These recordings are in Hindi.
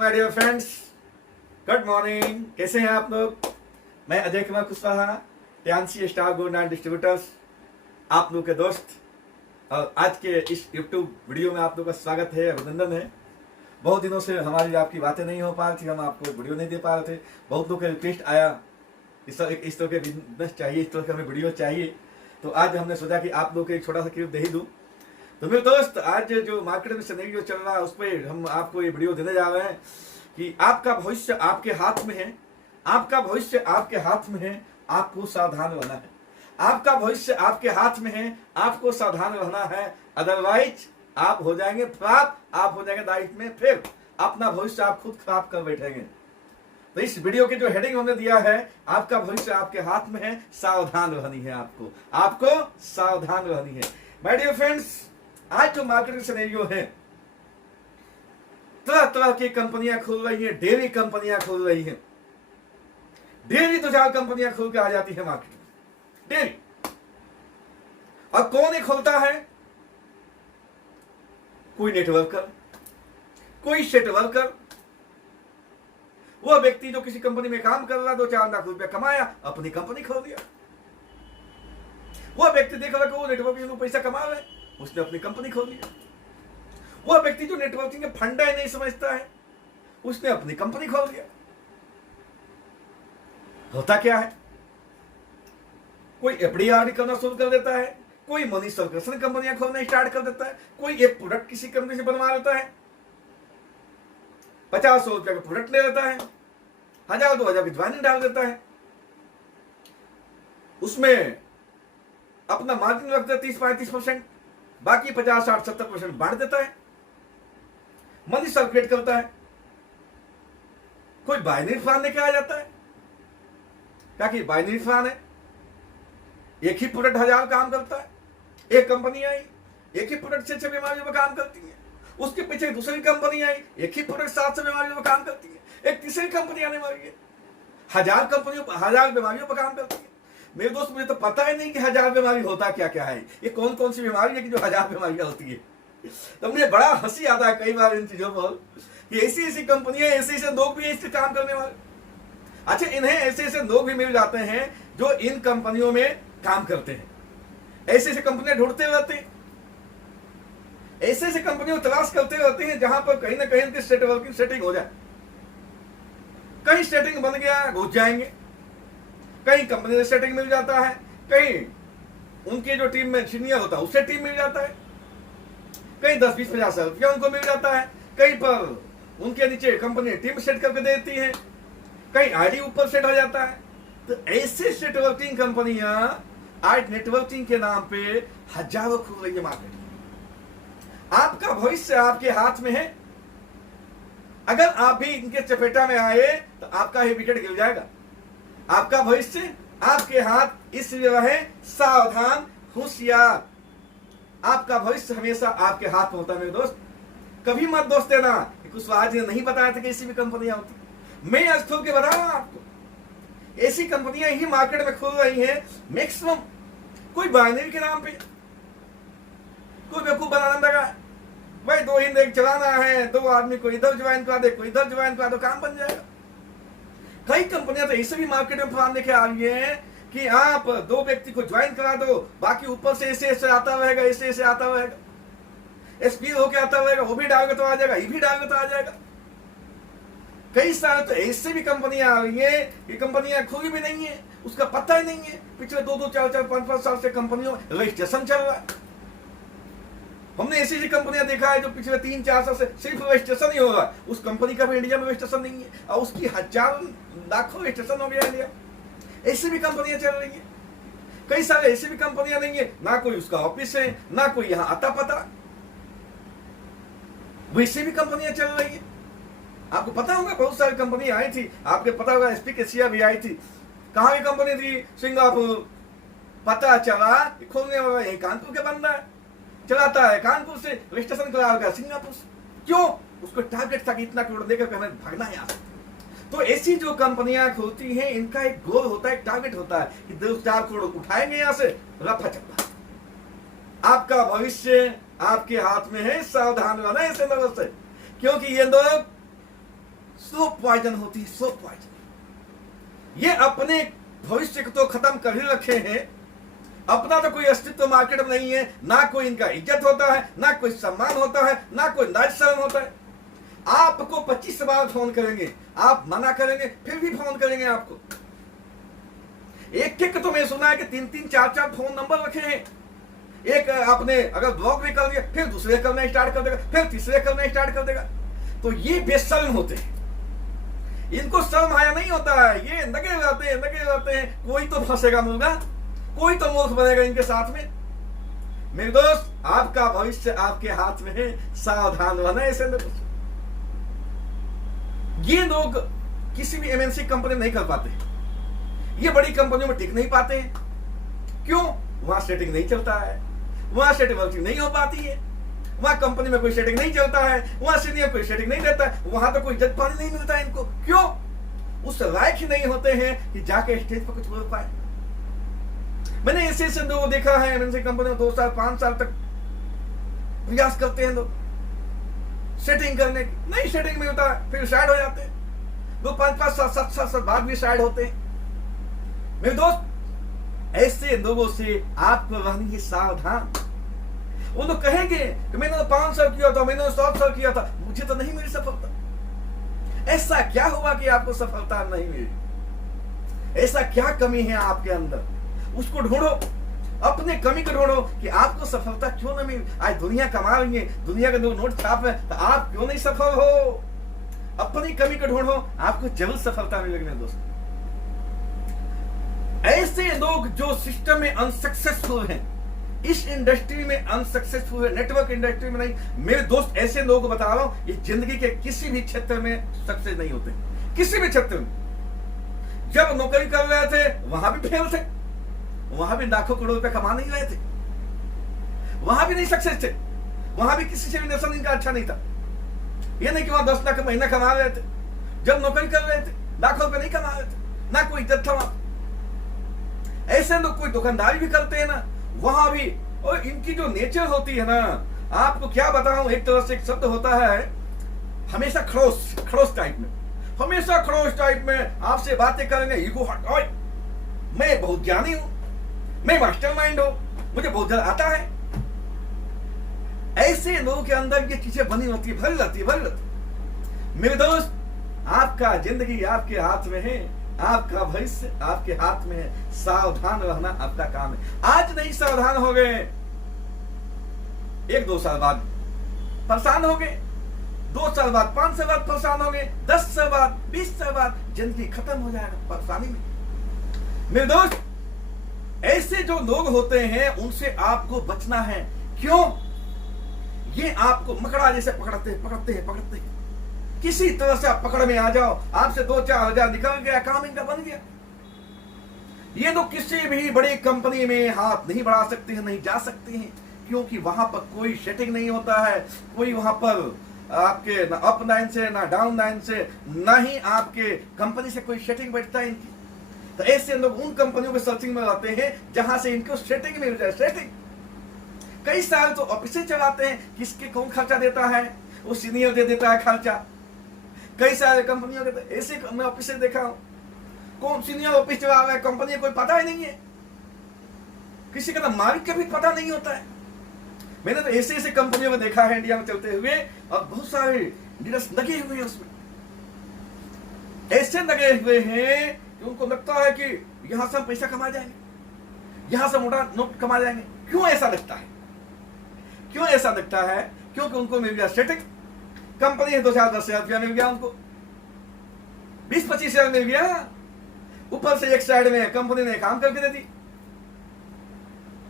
My dear friends, good morning. कैसे हैं आप लोग? मैं Ajay Kumar Kushwaha, Tianshi star gold and distributors, आप लोग के दोस्त। और आज के इस यूट्यूब वीडियो में आप लोग का स्वागत है, अभिनंदन है। बहुत दिनों से हमारी आपकी बातें नहीं हो पा रही थी, हम आपको वीडियो नहीं दे पा रहे थे। बहुत लोग का रिक्वेस्ट आया, इस तरह के बिजनेस चाहिए, इस तरह के हमें वीडियो चाहिए। तो आज हमने सोचा कि आप लोग को एक छोटा सा क्लिप दे ही दूँ। तो मेरे दोस्त, आज जो मार्केट में सिनेरियो चल रहा है उस पर हम आपको ये वीडियो देने जा रहे हैं कि आपका भविष्य आपके हाथ में है। आपका भविष्य आपके हाथ में है, आपको सावधान रहना है। आपका भविष्य आपके हाथ में है, आपको सावधान रहना है। अदरवाइज आप हो जाएंगे फ्लॉप, आप हो जाएंगे लाइफ में फिर अपना भविष्य आप खुद खराब कर बैठेंगे। तो इस वीडियो की जो हेडिंग हमने दिया है, आपका भविष्य आपके हाथ में है, सावधान रहनी है। आपको सावधान रहनी है। माय डियर फ्रेंड्स, आज जो मार्केटिंग सिनेरियो है, तरह तरह की कंपनियां खुल रही हैं, डेयरी कंपनियां खुल रही हैं। डेयरी तो चार कंपनियां खुल के आ जाती है मार्केट में, डेयरी। और कौन ही खुलता है? कोई नेटवर्कर, कोई सेट वर्कर, वह व्यक्ति जो किसी कंपनी में काम कर रहा, 2-4 लाख रुपया कमाया, अपनी कंपनी खोल दिया। वह व्यक्ति देख रहा कि वो नेटवर्किंग में पैसा कमा रहे, उसने अपनी कंपनी खोल लिया। वह व्यक्ति जो नेटवर्किंग के फंडा ही नहीं समझता है, उसने अपनी कंपनी खोल लिया। होता क्या है? कोई एफडीआर करना शुरू कर देता है, कोई मनी सर्कुलेशन कंपनियां खोलना स्टार्ट कर देता है, कोई एक प्रोडक्ट किसी कंपनी से बनवा लेता है, 50-100 रुपया का प्रोडक्ट ले लेता है, 1000-2000 की ज्वाइनिंग डाल देता है, उसमें अपना मार्जिन रखता है 30-35%, बाकी 50-60-70% बांट देता है, मनी सर्कुलेट करता है। कोई बाइनरी फंड लेके आ जाता है, क्या कि बाइनरी फंड है, एक ही प्रोडक्ट 1000 काम करता है। एक कंपनी आई, एक ही प्रोडक्ट 6 बीमारियों पर काम करती है। उसके पीछे दूसरी कंपनी आई, एक ही प्रोडक्ट 700 बीमारियों पर काम करती है। एक तीसरी कंपनी आने वाली है, 1000 कंपनियों पर 1000 बीमारियों पर काम करती है। मेरे दोस्त, मुझे तो पता ही नहीं कि 1000 बीमारी होता क्या क्या है, ये कौन कौन सी बीमारी है कि जो 1000 बीमारियां होती है। तो मुझे बड़ा हंसी आता है कई बार इन चीजों पर कि ऐसी ऐसी कंपनियां, ऐसे ऐसे लोग भी इससे काम करने वाले। अच्छा, इन्हें ऐसे ऐसे लोग भी मिल जाते हैं जो इन कंपनियों में काम करते हैं। ऐसे ऐसे कंपनियां ढूंढते रहते हैं, ऐसे ऐसे कंपनियों को तलाश करते रहते हैं जहां पर कहीं ना कहीं उनकी सेटिंग हो जाए। कहीं सेटिंग बन गया, घुस जाएंगे। कहीं कंपनी से सेटिंग मिल जाता है, कहीं उनके जो टीम में सीनियर होता है उससे टीम मिल जाता है, कहीं 10-20-50 रुपया उनको मिल जाता है, कहीं पर उनके नीचे कंपनी टीम सेट करके देती है, कहीं आईडी ऊपर सेट हो जाता है। तो ऐसे नेटवर्किंग कंपनियां आज नेटवर्किंग के नाम पे हजारों खुल रही है मार्केट। आपका भविष्य आपके हाथ में है। अगर आप भी इनके चपेटा में आए तो आपका ही विकेट गिर जाएगा। आपका भविष्य आपके हाथ, इसलिए रहे सावधान, होशियार। आपका भविष्य हमेशा आपके हाथ में होता है मेरे दोस्त। कभी मत दोस्त देना कुशवाहा जी ने नहीं बताया था कि ऐसी भी कंपनियां होती। मैं आज खुल के बता रहा हूं आपको, ऐसी कंपनियां ही मार्केट में खुल रही हैं मैक्सिमम। कोई बाइनरी के नाम पे कोई बेवकूफ बनाने लगा, भाई 2 ही देख चलाना है, 2 आदमी को इधर ज्वाइन करा दे, कोई इधर ज्वाइन करा दो, काम बन जाएगा। कई कंपनियां तो ऐसे भी मार्केट में फॉर्म लेके आ रही है कि आप 2 व्यक्ति को ज्वाइन करा दो, बाकी ऊपर से ऐसे ऐसे आता रहेगा, ऐसे ऐसे आता रहेगा, एसपी होके आता रहेगा, वो भी डालोगे तो आ जाएगा, ये भी डालोगे तो आ जाएगा। कई सारे तो ऐसे भी कंपनियां आ रही है कि कंपनियां खुली भी नहीं है, उसका पता ही नहीं है। पिछले 2-2, 4-4, 5-5 साल से कंपनियों में रजिस्ट्रेशन चल रहा है। हमने ऐसी ऐसी कंपनियां देखा है जो पिछले 3-4 साल से सिर्फ रजिस्ट्रेशन ही हो रहा है, उस कंपनी का भी इंडिया में रजिस्ट्रेशन नहीं है, और उसकी हजारों लाखों रजिस्ट्रेशन हो गया इंडिया। ऐसी भी कंपनियां चल रही है। कई सारे ऐसी भी कंपनियां नहीं है, ना कोई उसका ऑफिस है, ना कोई यहाँ आता पता, वैसी भी कंपनियां चल रही है। आपको पता होगा बहुत सारी कंपनी आई थी, आपके पता होगा एसपी केसिया भी आई थी। कहाँ की कंपनी थी? सिंगापुर। पता चला खोलने वाला यही कानपुर के बंदा है, चलाता है कानपुर से, रजिस्ट्रेशन करा होगा सिंगापुर से। क्यों? उसको टारगेट था कि इतना करोड़ देकर हमें भागना है यहाँ से। तो ऐसी जो कंपनियां खुलती हैं, इनका एक गोल होता है, एक टारगेट होता है कि 2-4 करोड़ उठाएंगे यहाँ से, रफा चप्पा। आपका भविष्य आपके हाथ में है, सावधान रहना ऐसे लोगों से, क्योंकि ये लोग स्लो पॉइजन होती है, स्लो पॉइजन। ये अपने भविष्य को तो खत्म कर ही रखे हैं, अपना तो कोई अस्तित्व मार्केट में नहीं है, ना कोई इनका इज्जत होता है, ना कोई सम्मान होता है, ना कोई नाच होता है। आपको 25 बार फोन करेंगे, आप मना करेंगे, फिर भी फोन करेंगे आपको। एक तो मैं सुना है कि 3-3, 4-4 फोन नंबर रखे हैं। एक आपने अगर ब्लॉक भी कर दिया, फिर दूसरे करना स्टार्ट कर देगा, फिर तीसरे करना स्टार्ट कर देगा। तो ये बेशर्म होते हैं, इनको शर्म आया नहीं होता है, ये लगे रहते हैं। कोई तो फंसेगा मुर्गा, कोई तो मूर्ख बनेगा इनके साथ में। मेरे दोस्त, आपका भविष्य आपके हाथ में है, सावधान रहना ऐसे लोग। ये लोग किसी भी एमएनसी कंपनी में नहीं कर पाते, ये बड़ी कंपनियों में टिक नहीं पाते हैं। क्यों? वहां सेटिंग नहीं चलता है, वहां सेटिंग वर्किंग नहीं हो पाती है, वहां कंपनी में कोई सेटिंग नहीं चलता है, वहां सीनियर कोई सेटिंग नहीं देता है, वहां तो कोई इज्जत पानी नहीं मिलता है इनको। क्यों? उस लायक ही नहीं होते हैं कि जाके स्टेज पर कुछ बोल पाए। मैंने ऐसे लोग देखा है एमएनसी कंपनी में 2 साल 5 साल तक प्रयास करते हैं लोग सेटिंग करने की, नहीं सेटिंग में होता है, फिर साइड हो जाते हैं। लोग 5-5 साल 7 साल बाद भी साइड होते हैं। मेरे दोस्त, ऐसे लोगों से आपको रहनी है सावधान। वो लोग कहेंगे कि मैंने तो 5 साल किया था, मैंने तो 7 साल किया था, मुझे तो नहीं मिली सफलता। ऐसा क्या हुआ कि आपको सफलता नहीं मिली? ऐसा क्या कमी है आपके अंदर? उसको ढूंढो, अपने कमी को ढूंढो कि आपको सफलता क्यों नहीं मिली। आज दुनिया कमा रही है, दुनिया के लोग नोट छाप रहे हैं, तो आप क्यों नहीं सफल हो? अपनी कमी को ढूंढो, आपको जरूर सफलता मिलेगी मेरे दोस्त। ऐसे लोग जो सिस्टम में अनसक्सेसफुल हैं, इस इंडस्ट्री में अनसक्सेसफुल है, नेटवर्क इंडस्ट्री में नहीं। मेरे दोस्त, ऐसे लोग बता रहा हूं, ये जिंदगी के किसी भी क्षेत्र में सक्सेस नहीं होते, किसी भी क्षेत्र में। जब नौकरी कर रहे थे वहां भी फेल थे, वहां भी लाखों करोड़ रुपए कमा नहीं रहे थे, वहां भी नहीं सक्सेस थे, वहां भी किसी से भी रिलेशन इनका अच्छा नहीं था। ये नहीं कि वहां 10 लाख महीना कमा रहे थे, जब नौकरी कर रहे थे लाखों रुपए नहीं कमा रहे थे, ना कोई इज्जत था वहां। ऐसे लोग कोई दुकानदारी भी करते हैं ना, वहां भी। और इनकी जो नेचर होती है ना, आपको क्या बताऊं, एक तरह से एक शब्द होता है, हमेशा खड़ोस टाइप में, हमेशा खड़ोस टाइप में आपसे बातें करेंगे। ईगो हट, मैं बहुत ज्ञानी हूं, मैं मास्टरमाइंड हूं, मुझे बहुत ज्यादा आता है। ऐसे लोगों के अंदर ये चीजें बनी होती है, भरी रहती। मेरे दोस्त, आपका जिंदगी आपके हाथ में है, आपका भविष्य आपके हाथ में है। सावधान रहना आपका काम है। आज नहीं सावधान हो गए, 1-2 साल बाद परेशान हो गए, 2 साल बाद 5 साल बाद परेशान हो गए, 10 साल बाद 20 साल बाद जिंदगी खत्म हो जाएगा परेशानी में। मेरे दोस्त, ऐसे जो लोग होते हैं उनसे आपको बचना है। क्यों? ये आपको मकड़ा जैसे पकड़ते हैं। किसी तरह से आप पकड़ में आ जाओ, आपसे 2-4 हजार निकल गया, काम इनका बन गया। ये लोग किसी भी बड़ी कंपनी में हाथ नहीं बढ़ा सकते हैं, नहीं जा सकते हैं, क्योंकि वहां पर कोई सेटिंग नहीं होता है, कोई वहां पर आपके ना अप लाइन से ना डाउन लाइन से, ना ही आपके कंपनी से कोई सेटिंग बैठता है इनकी। तो ऐसे लोग उन कंपनियों में सर्चिंग में रहते हैं जहां से इनको सेटिंग मिल जाए। सेटिंग कई साल तो ऑफिस चलाते हैं, किसके कौन खर्चा देता है? वो सीनियर दे देता है खर्चा। कई सारे कंपनियों के तो ऐसे मैं ऑफिस से देखा हूं, कौन सीनियर ऑफिस चला रहा है, कंपनी कोई पता ही नहीं है, किसी का मालिक का भी पता नहीं होता है। मैंने तो ऐसे कंपनियों में देखा है इंडिया में चलते हुए, और बहुत सारे लीडर्स लगे हुए हैं उसमें, ऐसे लगे हुए हैं कि उनको लगता है कि यहां से हम पैसा कमा जाएंगे, यहां से मोटा नोट कमा जाएंगे। क्यों ऐसा लगता है? क्योंकि उनको मिल गया सेटिंग, कंपनी है 2-4-10 हजार रुपया मिल गया, उनको 20-25 हजार मिल गया, ऊपर से एक साइड में कंपनी ने काम करके दे दी,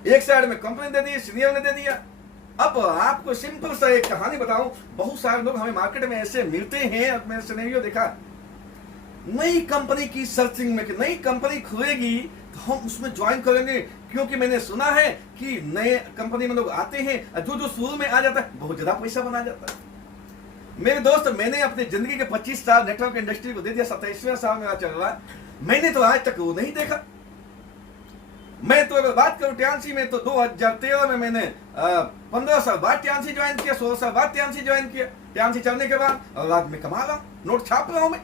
एक साइड में कंपनी दे दी, सीनियर ने दे दिया। अब आपको सिंपल सा एक कहानी बताऊं, बहुत सारे लोग हमें मार्केट में ऐसे मिलते हैं, अब मैंने सिनेरियो देखा, नई कंपनी की सर्चिंग में कि नई कंपनी खुलेगी तो हम उसमें ज्वाइन करेंगे, क्योंकि मैंने सुना है कि नए कंपनी में लोग आते हैं, जो शुरू में आ जाता है बहुत ज्यादा पैसा बना जाता है। मेरे दोस्त, मैंने अपनी जिंदगी के 25 साल नेटवर्क इंडस्ट्री को दे दिया, 27वें साल मेरा चल रहा है, मैंने तो आज तक वो नहीं देखा। मैं तो अगर बात करूं टियानसी में, तो 2013 में मैंने 15 साल बाद टियानसी ज्वाइन किया, 16 साल बाद टियानसी ज्वाइन किया। ध्यान से चलने के बाद, और आज मैं कमा रहा हूं, नोट छाप रहा हूं मैं।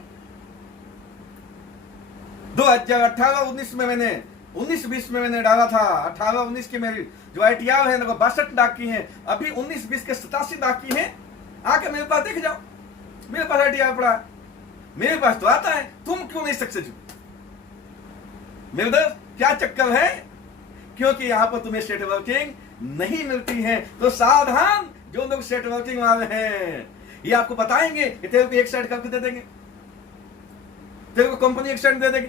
2018-19 में मैंने 19-20 में मैंने डाला था। 18-19 की मेरी जो ITR है ना 62 लाख की है, अभी 19-20 के 87 लाख की है। आके मेरे पास देख जाओ, मेरे पास ITR पड़ा है, मेरे पास तो आता है। तुम क्यों नहीं सक्सेस हो मेरे दोस्त? क्या चक्कर है? क्योंकि यहां पर तुम्हें स्टेट वर्किंग नहीं मिलती है। तो सावधान जो लोग स्टेट वर्किंग वाले हैं, ये आपको बताएंगे कि तेरे को एक साइड करके दे देंगे, तेरे को कंपनी एक साइड दे देगी।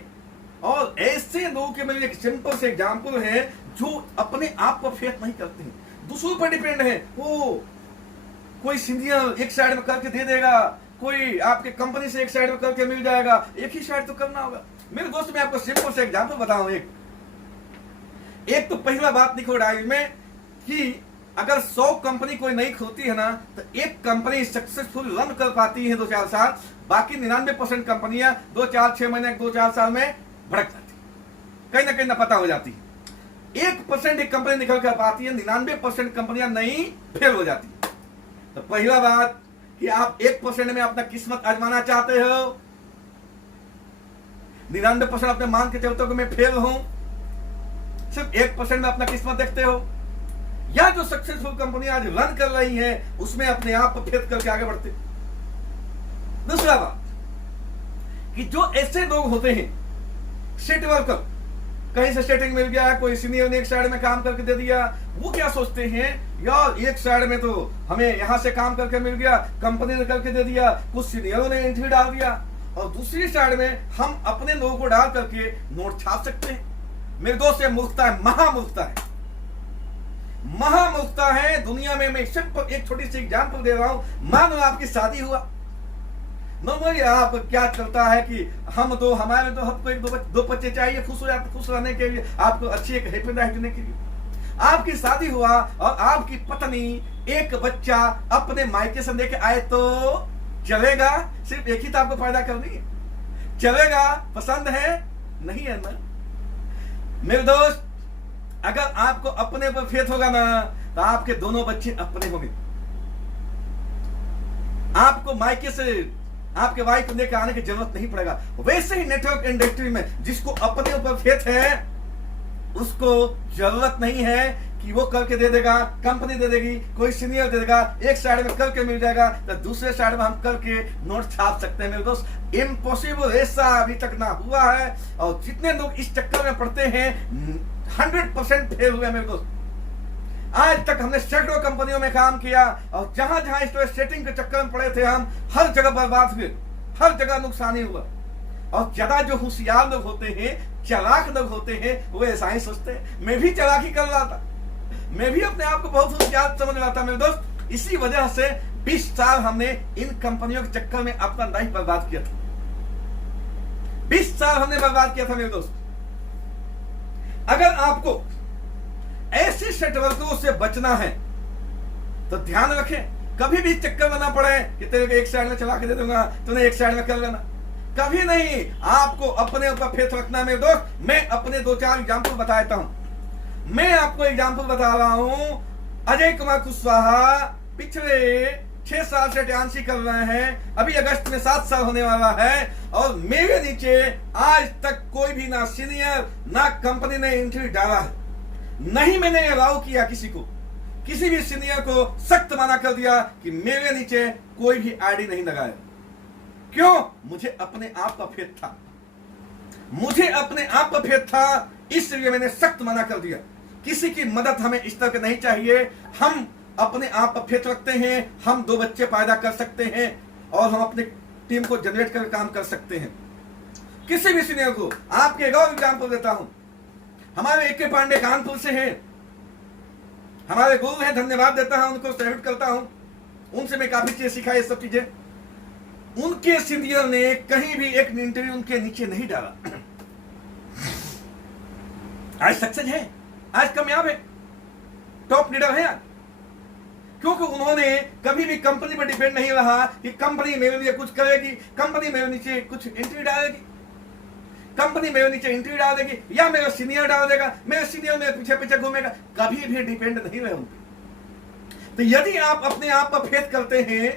और ऐसे लोगों के मेरे एक सिंपल से एग्जाम्पल है जो अपने आप पर फेथ नहीं करते हैं, दूसरों पर डिपेंड है। वो कोई सीनियर एक साइड में करके दे देगा, कोई आपके कंपनी से एक साइड में करके मिल जाएगा, एक ही साइड तो करना होगा। मेरे दोस्त मैं आपको सिंपल से एग्जाम्पल बताऊं। एक तो पहला बात लिखो डायरी में कि अगर 100 कंपनी कोई नहीं खुलती है ना, तो एक कंपनी सक्सेसफुल रन कर पाती है 2-4 साल, बाकी 99% कंपनियां 2-4-6 महीने 2-4 साल में भड़क जाती, कहीं ना कहीं ना पता हो जाती है। 1% एक कंपनी निकल कर पाती है, 99% कंपनियां नहीं फेल हो जाती। तो पहला बात कि आप 1% में अपना किस्मत आजमाना चाहते हो, 99% अपने मान के चलते हो कि मैं फेल हूं, सिर्फ 1% में अपना किस्मत देखते हो, या जो सक्सेसफुल कंपनी आज रन कर रही है उसमें अपने आप को फेथ करके आगे बढ़ते। दूसरा बात कि जो ऐसे लोग होते हैं सेट वर्कर, कहीं से सेटिंग मिल गया, कोई सीनियर ने एक साइड में काम करके दे दिया, वो क्या सोचते हैं, यार एक साइड में तो हमें यहां से काम करके मिल गया, कंपनी ने करके दे दिया, कुछ सीनियरों ने एंट्री डाल दिया, और दूसरी साइड में हम अपने लोगों को डाल करके नोट छाप सकते हैं। मेरे दोस्त ये मूर्खता है, महामूर्खता है, महामूर्खता है दुनिया में। मैं सिर्फ एक छोटी सी एग्जांपल दे रहा हूं। मान लो आपकी शादी हुआ, नॉर्मली आप क्या चलता है कि हमारे तो हमको एक दो बच्चे चाहिए, खुश हो जाते, खुश रहने के लिए, आपको अच्छी एक हैप्पी लाइफ जीने के लिए। आपकी शादी हुआ और आपकी पत्नी एक बच्चा अपने मायके से लेके आए तो चलेगा? सिर्फ एक ही तो आपको फायदा करनी है, चलेगा? पसंद है? नहीं है ना मेरे दोस्त। अगर आपको अपने पर फेथ होगा ना, तो आपके दोनों बच्चे अपने होंगे। आपको मायके से आपके वाइफ लेकर आने की जरूरत नहीं पड़ेगा। वैसे ही नेटवर्क इंडस्ट्री में जिसको अपने ऊपर फेथ है, उसको जरूरत नहीं है कि वो करके दे देगा, कंपनी दे देगी, कोई सीनियर दे देगा, एक साइड में करके मिल जाएगा तो दूसरे साइड में हम करके नोट छाप सकते हैं। मेरे दोस्त इम्पॉसिबल, ऐसा अभी तक ना हुआ है। और जितने लोग इस चक्कर में पड़ते हैं 100% फेल हुए मेरे दोस्त। आज तक हमने सैकड़ों कंपनियों में काम किया, और जहां जहां इस तरह सेटिंग के चक्कर में पड़े थे हम, हर जगह बर्बाद हुए, हर जगह नुकसान ही हुआ। और ज्यादा जो होशियार लोग होते हैं, चालाक लोग होते हैं, वो ऐसा ही सोचते हैं। मैं भी चालाकी कर रहा था, मैं भी अपने आप को बहुत होशियार समझ रहा था मेरे दोस्त। इसी वजह से 20 साल हमने इन कंपनियों के चक्कर में अपना लाइफ बर्बाद किया था। 20 साल हमने बर्बाद किया था मेरे दोस्त। अगर आपको ऐसे सेटवर्कों से बचना है तो ध्यान रखें, कभी भी चक्कर में ना पड़े कि तेरे को एक साइड में चला के दे दूंगा, तूने एक साइड में कर लेना, कभी नहीं। आपको अपने ऊपर फेथ रखना है मेरे दोस्त। मैं अपने 2-4 एग्जाम्पल बता देता हूं। मैं आपको एग्जाम्पल बता रहा हूं। अजय कुमार कुशवाहा पिछले 6 साल से ट्रांसी कर रहे हैं, अभी अगस्त में 7 साल होने वाला है, और मेरे नीचे आज तक कोई भी ना सीनियर ना कंपनी ने एंट्री डाला है। नहीं मैंने अलाउ किया किसी को, किसी भी सीनियर को सख्त मना कर दिया कि मेरे नीचे कोई भी आईडी नहीं लगाए। क्यों? मुझे अपने आप का फेथ था, मुझे अपने आप का फेथ था, इसलिए मैंने सख्त मना कर दिया। किसी की मदद हमें इस तरह के नहीं चाहिए। हम अपने आप पर फेथ रखते हैं, हम 2 बच्चे पैदा कर सकते हैं, और हम अपने टीम को जनरेट कर काम कर सकते हैं। किसी भी सीनियर को आपके एक और एग्जाम्पल देता हूं। हमारे AK पांडे कानपुर से हैं, हमारे गुरु हैं, धन्यवाद देता हूं, उनको सैल्यूट करता हूं। उनसे मैं काफी चीजें सीखा, ये सब चीजें। उनके सीनियर ने कहीं भी एक इंटरव्यू उनके नीचे नहीं डाला। आज सक्सेस है, आज कामयाब है, टॉप लीडर है आज। क्योंकि उन्होंने कभी भी कंपनी पर डिपेंड नहीं रहा कि कंपनी मेरे लिए कुछ करेगी, कंपनी मेरे नीचे कुछ एंट्री डालेगी, कंपनी मेरे नीचे एंट्री डाल देगी, या मेरा सीनियर डाल देगा, मेरे सीनियर मेरे पीछे पीछे घूमेगा। कभी भी डिपेंड नहीं रहे उन पे। तो यदि आप अपने आप पर फेथ करते हैं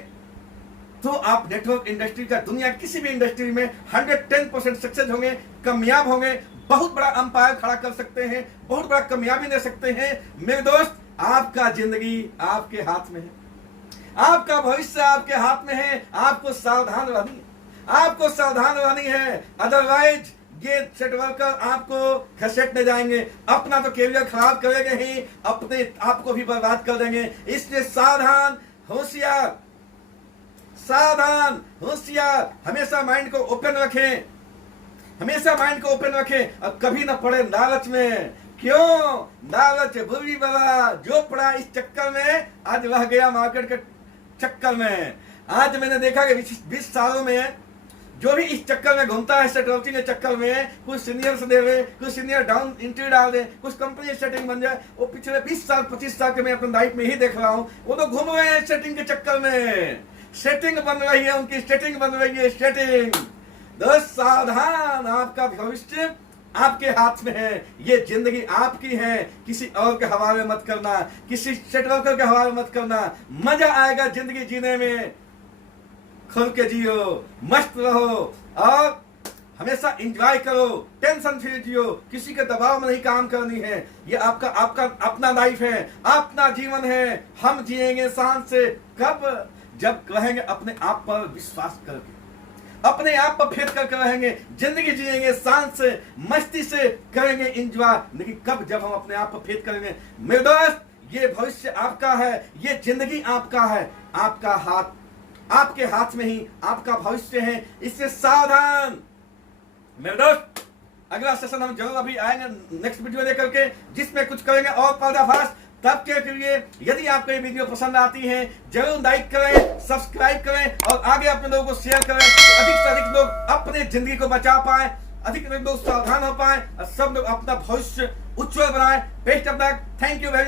तो आप नेटवर्क इंडस्ट्री का दुनिया किसी भी इंडस्ट्री में 110% सक्सेस होंगे, कामयाब होंगे, बहुत बड़ा अंपायर खड़ा कर सकते हैं, बहुत बड़ा कामयाबी ले सकते हैं। मेरे दोस्त, आपका जिंदगी आपके हाथ में है, आपका भविष्य आपके हाथ में है। आपको सावधान रहनी है, आपको सावधान रहनी है, अदरवाइज ये सेट वर्कर आपको घसीटने जाएंगे, अपना तो कैरियर खराब करेंगे ही, अपने आपको भी बर्बाद कर देंगे। इसलिए सावधान, होशियार, सावधान, होशियार, हमेशा माइंड को ओपन रखें, हमेशा माइंड को ओपन रखें और कभी ना पड़े लालच में। क्यों? लालच बुरी बला, जो पड़ा इस चक्कर में आज रह गया मार्केट के चक्कर में। आज मैंने देखा कि 20 सालों में जो भी इस चक्कर में घूमता है, सेटवर्किंग के चक्कर में, कुछ सीनियर से देवे, कुछ सीनियर डाउन इंटरव्यू डाल दे, कुछ कंपनी सेटिंग बन जाए, वो पिछले 20 साल 25 साल के मैं अपने लाइफ में ही देख रहा हूं, वो तो घूम रहे हैं सेटिंग के चक्कर में। सेटिंग बन रही है उनकी, सेटिंग बन रही है, सेटिंग। दोस्त सावधान, आपका भविष्य आपके हाथ में है, ये जिंदगी आपकी है, किसी और के हवाले मत करना, किसी सेटवर्कर के हवाले मत करना। मजा आएगा जिंदगी जीने में, खुल के जियो, मस्त रहो और हमेशा एंजॉय करो, टेंशन फ्री जियो, किसी के दबाव में नहीं काम करनी है। ये आपका आपका अपना लाइफ है, अपना जीवन है। हम जिएंगे शान से कब? जब कहेंगे अपने आप पर विश्वास करके, अपने आप पर फेथ करके रहेंगे, जिंदगी जिएंगे शान से, मस्ती से करेंगे एंजॉय। लेकिन कब? जब हम अपने आप पर फेथ करेंगे। मेरे दोस्त, ये भविष्य आपका है, ये जिंदगी आपका है, आपका हाथ, आपके हाथ में ही आपका भविष्य है। इससे सावधान। मेरे दोस्त, अगला सेशन हम जरूर अभी आएंगे नेक्स्ट वीडियो लेकर के, जिसमें कुछ करेंगे और पर्दाफाश। तब के लिए यदि आपको ये वीडियो पसंद आती है, जरूर लाइक करें, सब्सक्राइब करें और आगे अपने लोगों को शेयर करें, अधिक से अधिक लोग अपने जिंदगी को बचा पाए, अधिक से अधिक लोग सावधान हो पाए और सब लोग अपना भविष्य उज्जवल बनाए। Best of luck, thank you very